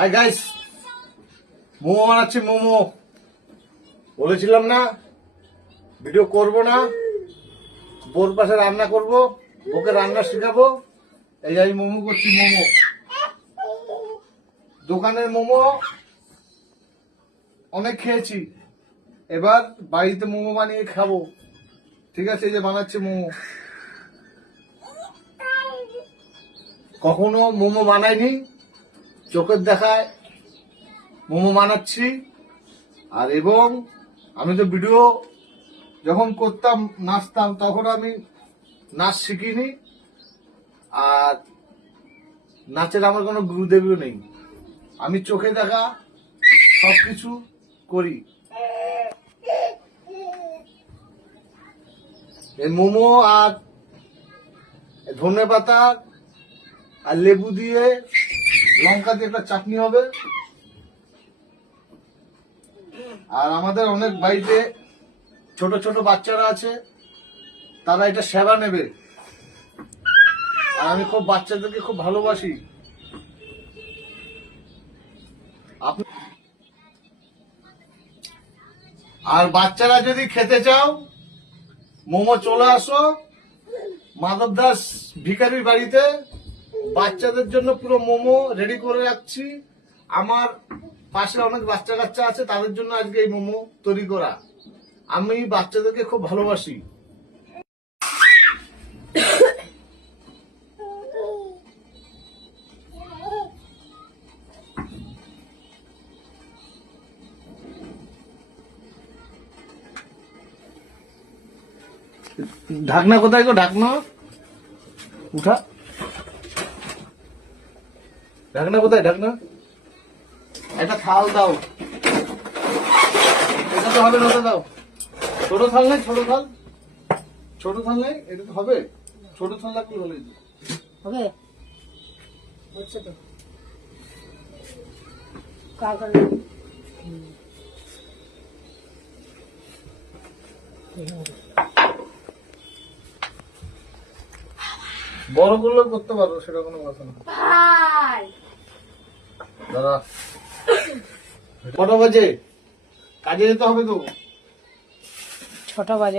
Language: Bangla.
হাই গাইস, মোমো বানাচ্ছি। মোমো বলেছিলাম না ভিডিও করব না, বোর পাশে রান্না করব, ওকে রান্না শেখাবো। এই আমি মোমো করছি। মোমো দোকানের মোমো অনেক খেয়েছি, এবার বাড়িতে মোমো বানিয়ে খাবো। ঠিক আছে, এই যে বানাচ্ছি মোমো। কখনো মোমো বানাইনি, চোখের দেখায় মোমো বানাচ্ছি। আর এবং আমি তো ভিডিও যখন করতাম, নাচতাম, তখন আমি নাচ শিখিনি। আর নাচের আমার কোনো গুরুদেবও নেই, আমি চোখে দেখা সবকিছু করি। এই মোমো আর ধনে পাতা আর লেবু দিয়ে, লঙ্কা দিয়ে একটা চাটনি হবে। আর আমাদের অনেক বাড়িতে ছোট ছোট বাচ্চারা আছে, তারা এটা সেবা নেবে। আর আমি খুব বাচ্চাদেরকে খুব ভালোবাসি। আর বাচ্চারা যদি খেতে চাও, মোমো চলে আসো মাধব দাস ভিখারির বাড়িতে। বাচ্চাদের জন্য পুরো মোমো রেডি করে রাখছি। আমার পাশে অনেক বাচ্চা কাচ্চা আছে, তাদের জন্য আজকে এই মোমো তৈরি করা। আমি বাচ্চাদেরকে খুব ভালোবাসি। ঢাকনা কোথায় গো? ঢাকনা উঠা। ঢাকনা কোথায়? ঢাকনা একটা থাল দাও। এটা তো হবে না, ওটা দাও। ছোট থাল নেই? ছোট থাল, ছোট থাল নেই? এটা তো হবে। ছোট থাল লাগবে, হলে হবে, হচ্ছে তো কার কার বড় করলেও করতে পারবো, সেটা কোনো কথা না। ভাই দাদা কটা বাজে? কাজে যেতে হবে তো। 6টা বাজে।